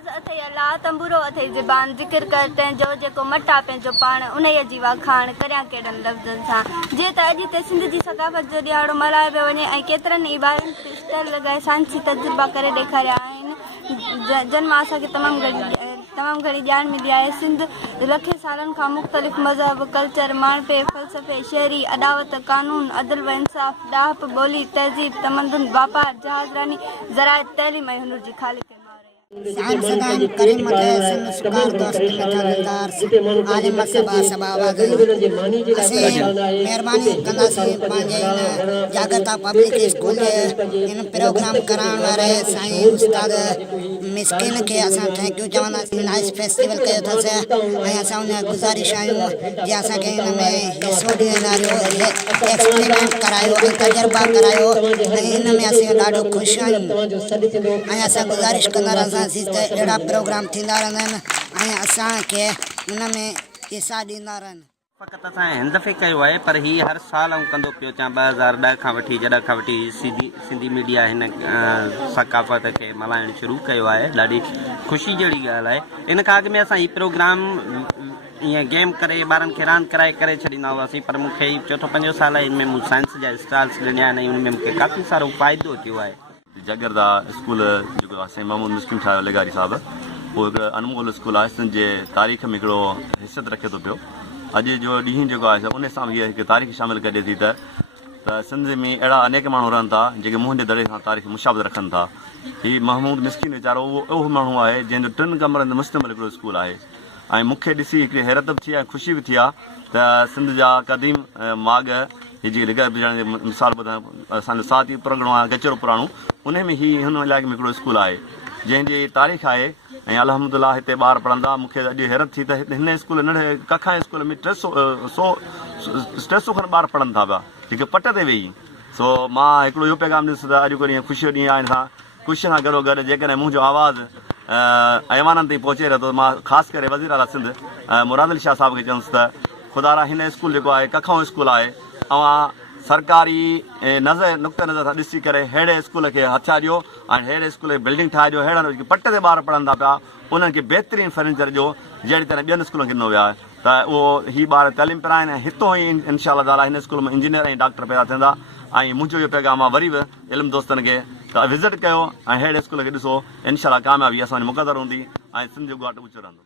साज़ अथई अल्लाह तंबूरो अथई ज़बान ज़िक्र करते हैं जो जेको मटा पंहिंजो पाण उन्हीअ जी वाखाण करियां कहिड़नि लफ़्ज़नि सां जीअं त अॼु हिते सिंध जी सक़ाफ़त जो ॾियारो मल्हायो पियो वञे ऐं केतिरनि ई ॿारनि स्टॉल लॻाए सांची तजुर्बा करे ॾेखारिया आहिनि जन मां असांखे तमामु घणी ॼाण मिली आहे। सिंध लखे सालनि खां मुख़्तलिफ़ मज़हब कल्चर माणपे फ़लसफ़े शहरी अदावत कानून अदल व इंसाफ़ ॾाहप ॿोली तहज़ीब तमदन वापार जहाज़रानी ज़राइत तइलीम ऐं हुनर जी ख़ालिक सांसदान करीम सिंध सुकार दोस्त मिठाल आलिम सबा सबावद असे मेहरबानी कंदासीं पंहिंजे जागरता पब्लिक स्कूल इन प्रोग्राम कराइण वारे साईं उस्ताद मिस्किन खे असां थैंक यू चवंदासीं नाइस फेस्टिवल कयो अथसि ऐं असां उन गुज़ारिश आहियूं जीअं असांखे हिन में हिसो ॾींदा रहियो एक्सपेरिमेंट करायो ऐं तजुर्बा करायो ऐं हिन में असीं ॾाढो ख़ुशि आहियूं ऐं असां गुज़ारिश कंदा रहंदासीं त अहिड़ा प्रोग्राम थींदा रहंदा आहिनि ऐं असांखे हुन में हिसा ॾींदा रहनि। फ़क़ति असां हिन दफ़े कयो आहे पर हीअ हर साल आऊं कंदो पियो अचां 2010 खां वठी जॾहिं खां वठी सिंधी मीडिया हिन सक़ाफ़त खे मल्हाइणु शुरू कयो आहे। ॾाढी ख़ुशी जहिड़ी ॻाल्हि आहे। इन खां अॻु में असां हीउ प्रोग्राम ईअं गेम करे ॿारनि खे रांदि कराए करे छॾींदा हुआसीं पर मूंखे चौथों पंजो साल हिन में मूं साइंस जा स्टॉल्स ॾिना आहिनि ऐं हुन में मूंखे काफ़ी सारो फ़ाइदो थियो आहे। जागरदा स्कूल जेको आहे साईं महमूद मिस्किन ठाहियो लेगारी साहिबु उहो हिकिड़ो अनमोल स्कूल आहे सिंध जे तारीख़ में हिकिड़ो हिसियत रखे थो पियो। अॼु जो ॾींहुं जेको आहे उन सां हीअ हिकु तारीख़ शामिलु करे थी त सिंध में अहिड़ा अनेक माण्हू रहनि था जेके मुंहिंजे दड़े सां तारीख़ मुशाबत रखनि था। हीउ महमूद मिस्किन वीचारो उहो माण्हू आहे जंहिंजो 3 कमरनि मुश्तमिल हिकिड़ो स्कूल आहे ऐं मूंखे ॾिसी हिकिड़ी हैरत बि थी आहे ख़ुशी बि थी आहे त सिंध जा क़दीम माॻ हीअ जेके लिगर बिजण जी मिसाल ॿुधायां असांजो साथी पुराणो आहे गचरो पुराणो उन में हुन इलाइक़े में हिकिड़ो स्कूल आहे जंहिंजी तारीख़ आहे ऐं अलहमदिल्ला हिते ॿार पढ़ंदा। मूंखे अॼु हैरत थी त हिन स्कूल नंढे कखा स्कूल में 300 खनि ॿार पढ़नि था पिया जेके पट ते वेही। सो मां हिकिड़ो इहो पैगाम ॾिस त अॼु को ॾींहुं ख़ुशी जो ॾींहुं आहे सां ख़ुशी सां गॾोगॾु जेकॾहिं मुंहिंजो आवाज़ु ऐवाननि ताईं पहुचे रहे थो मां ख़ासि करे वज़ीर आला सिंध मुराद अली शाह साहिब खे चवंदुसि त ख़ुदा हिन स्कूल जेको आहे कखां स्कूल आहे तव्हां सरकारी नुक़्ते नज़र सां ॾिसी करे अहिड़े स्कूल खे हथिया ॾियो ऐं अहिड़े स्कूल खे बिल्डिंग ठाहे ॾियो अहिड़ा जेके पट ते ॿार पढ़ंदा पिया उन्हनि खे बहितरीनु फर्नीचर ॾियो जहिड़ी तरह ॿियनि स्कूलनि खे ॾिनो वियो आहे त उहो हीअ ॿार तइलीम पिया आहिनि ऐं हितां ई इनशा अल्लाह ताला हिन स्कूल में इंजीनियर ऐं डॉक्टर पैदा थींदा। ऐं मुंहिंजो इहो पैगाम आहे वरी बि इल्मु दोस्तनि खे त विज़िट कयो ऐं अहिड़े स्कूल खे ॾिसो इनशा अल्लाह कामयाबी असांजी मुक़दरु हूंदी ऐं सिंध जो घाट ऊचो रहंदो।